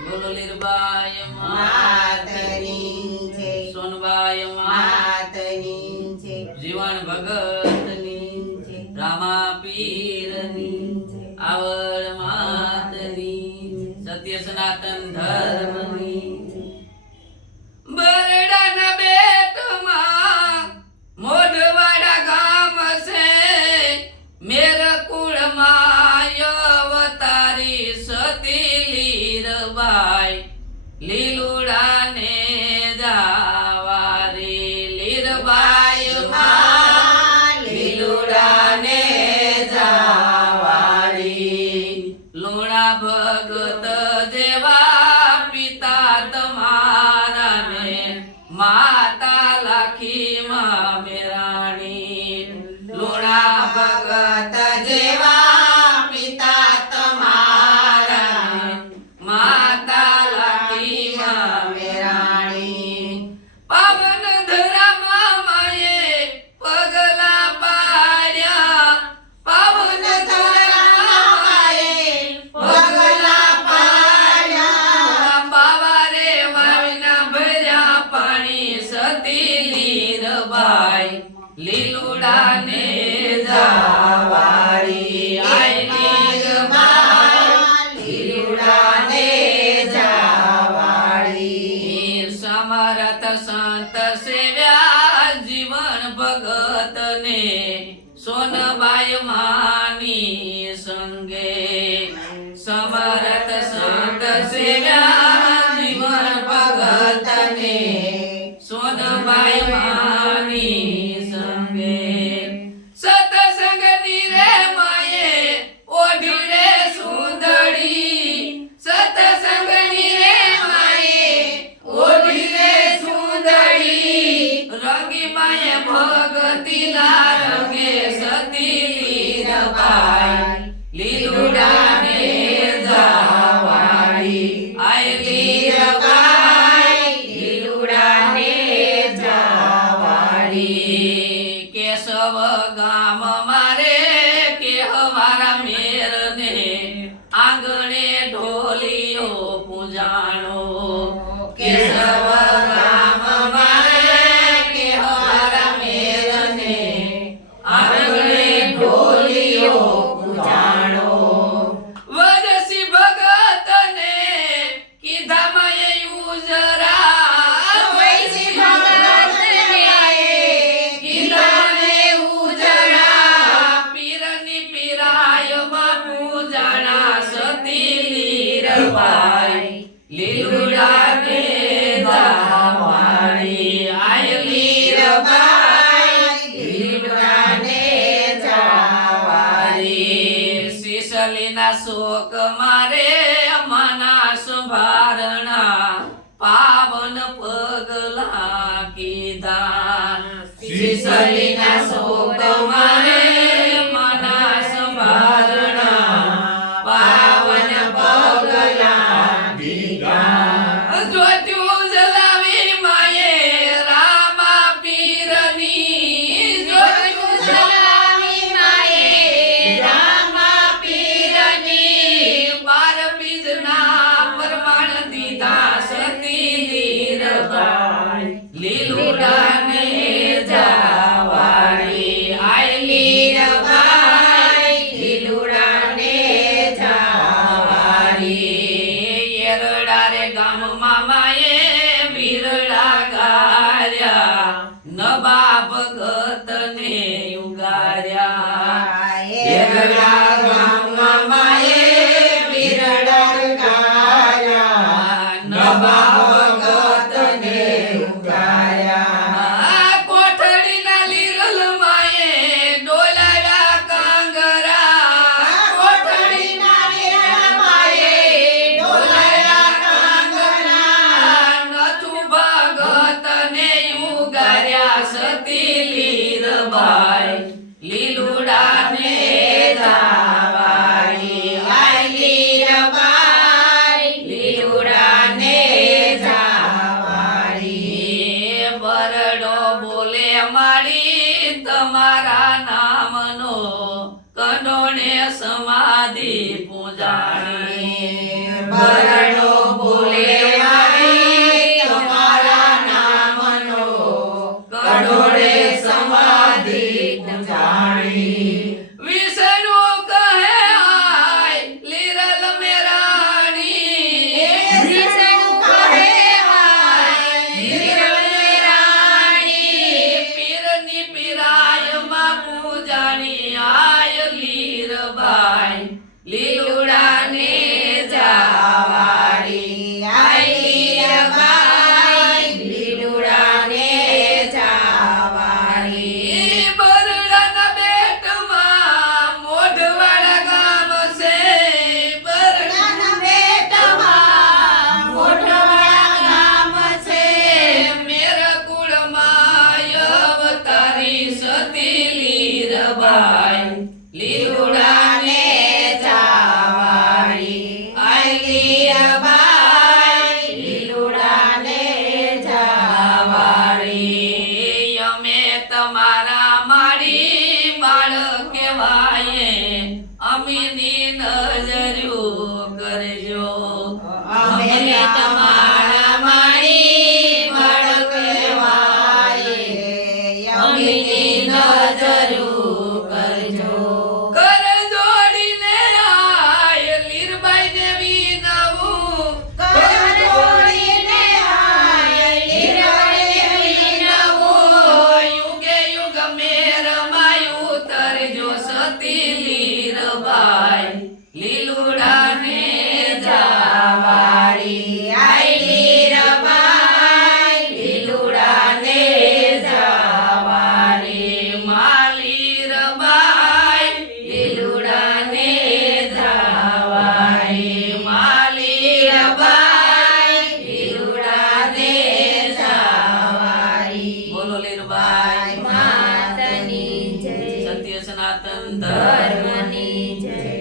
બોલો લીરબાઈ માતની છે, સોનબાઈ માતની છે, જીવન ભગતની છે, રામા પીરની આવડ માતની સત્ય સનાતન ધર્મની બરડાના બેટમાં મોઢવાડા ગામ છે મેર કુળમાં અવતારી સતી લીરબાઈ લીલુડાને જાવારી લીરબાઈ માં લીલુડાને જાવારી લુણા ભગત જેવા પિતા તમારા ને માતા લાખી માં મેરાણી લુણા ભગત જેવા પિતા તમારા માતા લાખી માં મેરાણી પાવન ધરામાં માએ પગલા પાડ્યા પાવન ધરામાં માએ પગલા પાડ્યા બાવારે વાવીના ભર્યા પાણી સતી લીરબાઈ લીલુડાને જાવારી આઈ લીરબાઈ લીલુડાને જાવાળી સમરથ સંત સેવ્યા જીવન ભગતને સોનબાઈ માની સંગે સમરથ સંત સેવ્યા જીવન ભગતને સોનબાઈ માની સંગે સતસંગની રે માએ ઓઢી રે સુંદડી સતસંગની રે માએ ઓઢી રે સુંદડી રંગી માએ ભગતીના રંગે સતી લીરબાઈ લીલુડાને જાવાળી આય લીરબાઈ લીલુડાને જાવાળી કેશવ ગામ મારે કેહવારા મેરને આંગણે ઢોલિયો પૂજાણો કેશવ ગામ મારે કેહવારા મેરને આંગણે ઢોલિયો પૂજાણો વરસી ભગતને કીધા માએ ઉજરા વૈસી ભગતને કીધા ને ઉજરા પીરની પીરાયમાં પૂજાણા સતી લીરબાઈ લીલુડાને જાવાળી આય લીરબાઈ લીલુડાને જાવાળી શીશલીના શોક મારે મના સંભારણા પાવન પગલા કીધા શીશલીના શોક મારે મના સંભારણા પાવન પગલા દીધા જ્યોતિઓ જલાવી માએ રામા પીરની જ્યોતિઓ જલાવી માએ રામા પીરની બાર બીજના પ્રમાણ દીધા સતી લીરબાઈ લીલુડાને જાવાળી આય લીરબાઈ લીલુડાને જાવાળી એરડા રે ગામમાં માએ વીરડા ગાર્યા નબા ભગતને ઉગાર્યા એરડા ગામમાં માએ વીરડા ગાયા નવા ભગતને ઉગાયા આ કોઠડીના લીરલ માએ ડોલાડા કાંગરા કોઠડીના લીરલ માએ ડોલાયા કાંગરા નથુ ભગતને ઉગાર્યા સતી લીરબાઈ લીલુડાને જા કરજો અમે તમારા મારી મળકવાય અમીની નજરું કરજો કર જોડીને આય લીરબાઈ ને વિનવું કર જોડીને આય લીરબાઈ વિનવું યુગે યુગ મેર માયું તરજો સતી લીરબાઈ લીલુડાને જાવારી આય લીરબાઈ લીલુડાને જાવારી માલીરબાઈ લીલુડાને જાવારી માલીરબાઈ લીલુડાને જાવારી બોલો લીરબાઈ માતની જય સત્ય સનાતન ધર્મની જય